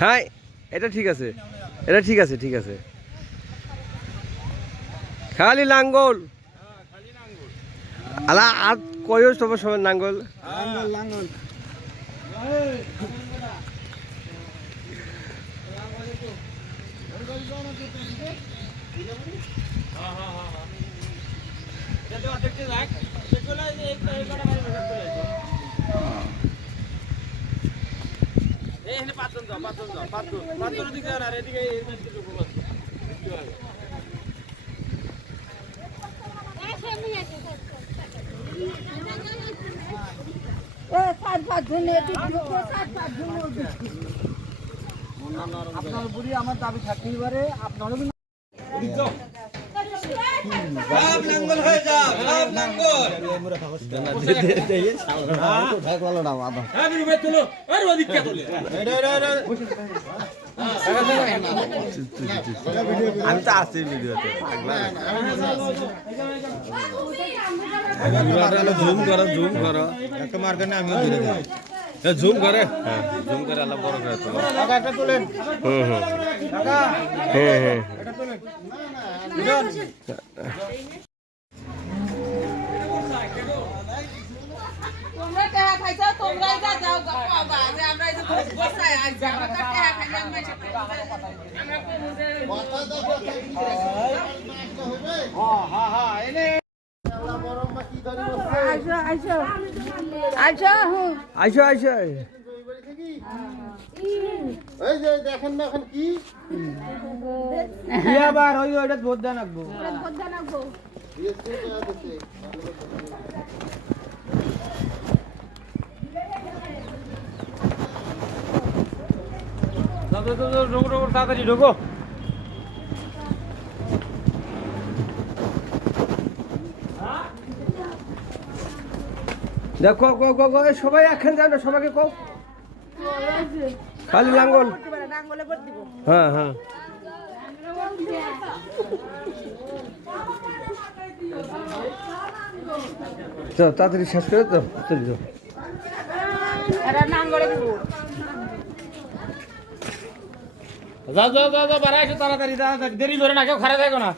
হ্যাঁ এটা ঠিক আছে, এটা ঠিক আছে, ঠিক আছে। খালি লাঙ্গল আলা আর কয়ও সবার সময় নাঙ্গল লাঙ্গল লাঙ্গল আপনার বুড়ি আমার দাবি থাকতেই পারে আপনারও আমি তো আছি ভিডিওতে জুম করো, জুম করো, একটা মার্কেট আমিও ধরে দিই। জুম করে, হ্যাঁ জুম করে আল্লাহ বড় করে তোলো। একটা তোলেন। হুম হুম হ্যাঁ হ্যাঁ এটা তোলেন। তোমরা টাকা খাইছো তোমরাই যা যাও বাবা যে আমরা এই যে বসায় আই যা আমরা টাকা খাইলে আমরা হ্যাঁ হ্যাঁ হ্যাঁ এনে আইছো আইছো আইছো আইসো আইসো এই যে দেখেন না এখন কি আবার ওই ওইটা ভোট দেন রাখবো তাড়াতাড়ি ঢোকো দেখো সবাই একখান যাও না, সবাইকে কও খালি লাঙ্গল। হ্যাঁ হ্যাঁ চল তাড়াতাড়ি শেষ করে তো চলে যাও। যাও যাও যাও বাড়া এসো তাড়াতাড়ি তাড়াতাড়ি দেরি করে না কেউ খারাপ থাকো না।